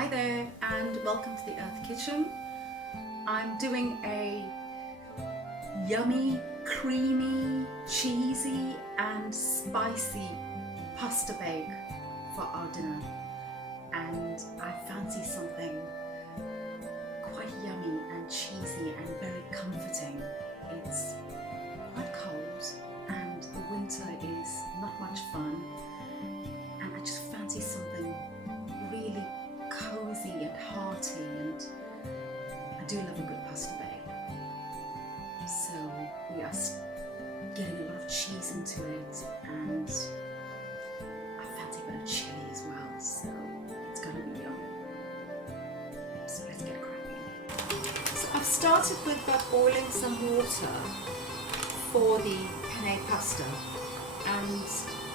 Hi there and welcome to the Earth Kitchen. I'm doing a yummy, creamy, cheesy and spicy pasta bake for our dinner, and I fancy something quite yummy and cheesy and very comforting. It's quite cold and the winter is not much fun, and I just fancy something really cozy and hearty, and I do love a good pasta bake. So we are getting a lot of cheese into it, and I fancy a bit of chili as well, so it's gonna be yummy. So let's get cracking. So I've started by boiling some water for the penne pasta, and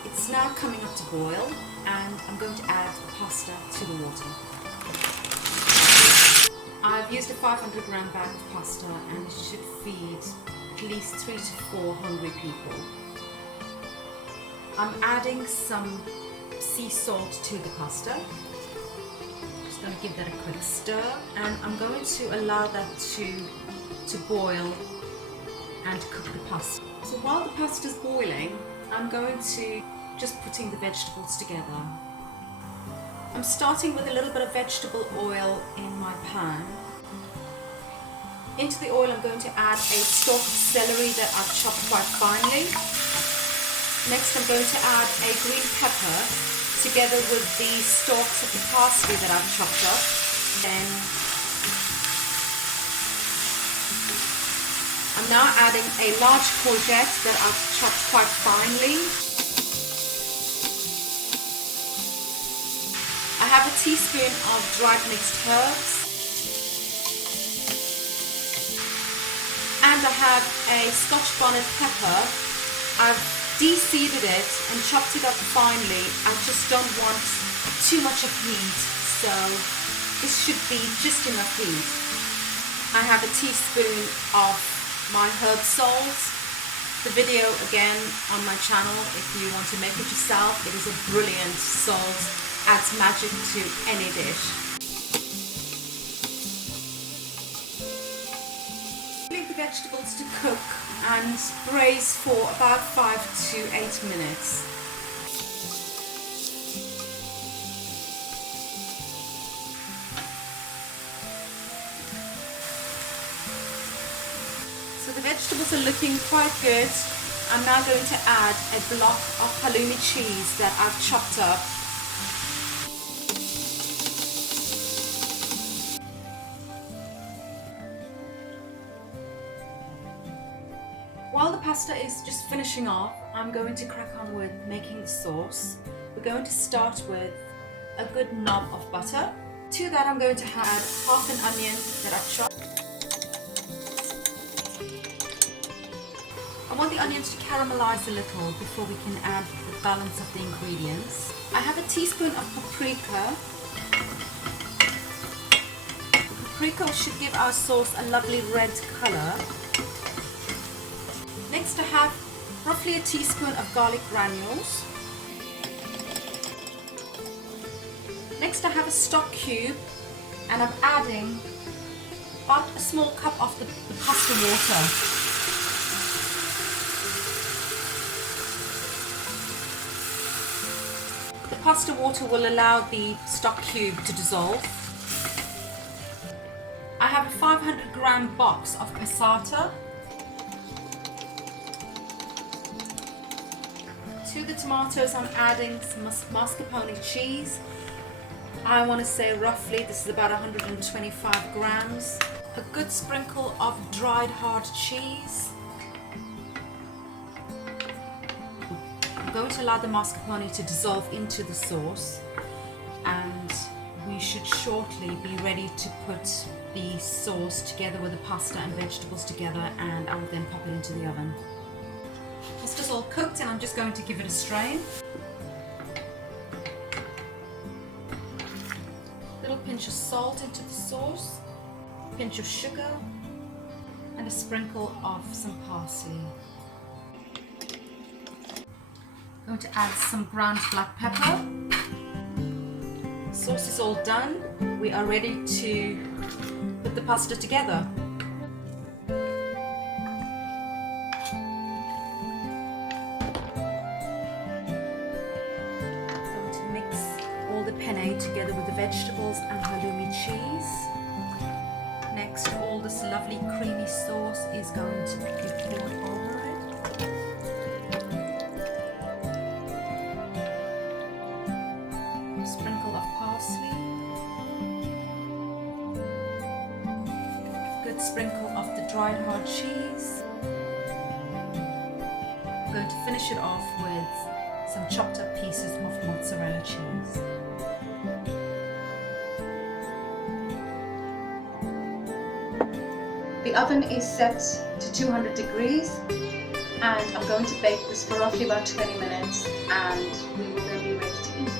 it's now coming up to boil, and I'm going to add the pasta to the water. I've used a 500 gram bag of pasta, and it should feed at least 3 to 4 hungry people. I'm adding some sea salt to the pasta. Just going to give that a quick stir, and I'm going to allow that to boil and cook the pasta. So while the pasta is boiling, I'm going to just putting the vegetables together. I'm starting with a little bit of vegetable oil in my pan. Into the oil I'm going to add a stalk of celery that I've chopped quite finely. Next I'm going to add a green pepper together with the stalks of the parsley that I've chopped up. Then I'm now adding a large courgette that I've chopped quite finely. I have a teaspoon of dried mixed herbs, and I have a Scotch bonnet pepper. I've de-seeded it and chopped it up finely. I just don't want too much of heat, so this should be just enough heat. I have a teaspoon of my herb salt. The video again on my channel if you want to make it yourself. It is a brilliant salt. Adds magic to any dish. Leave the vegetables to cook and braise for about 5 to 8 minutes. So the vegetables are looking quite good. I'm now going to add a block of halloumi cheese that I've chopped up. While the pasta is just finishing off, I'm going to crack on with making the sauce. We're going to start with a good knob of butter. To that I'm going to add half an onion that I've chopped. I want the onions to caramelize a little before we can add the balance of the ingredients. I have a teaspoon of paprika. The paprika should give our sauce a lovely red colour. Next I have roughly a teaspoon of garlic granules. Next I have a stock cube, and I'm adding about a small cup of the pasta water. The pasta water will allow the stock cube to dissolve. I have a 500 gram box of passata. To the tomatoes I'm adding some mascarpone cheese. I want to say roughly this is about 125 grams. A good sprinkle of dried hard cheese. I'm going to allow the mascarpone to dissolve into the sauce, and we should shortly be ready to put the sauce together with the pasta and vegetables together, and I will then pop it into the oven. Pasta's all cooked, and I'm just going to give it a strain. Little pinch of salt into the sauce, pinch of sugar, and a sprinkle of some parsley. I'm going to add some ground black pepper, Sauce is all done. We are ready to put the pasta together. Going to mix all the penne together with the vegetables and halloumi cheese. Next, all this lovely creamy sauce is going to be poured over it. Sprinkle of parsley. Good sprinkle of the dried hard cheese. I'm going to finish it off with some chopped up pieces of mozzarella cheese. The oven is set to 200 degrees and I'm going to bake this for roughly about 20 minutes and we will then be ready to eat.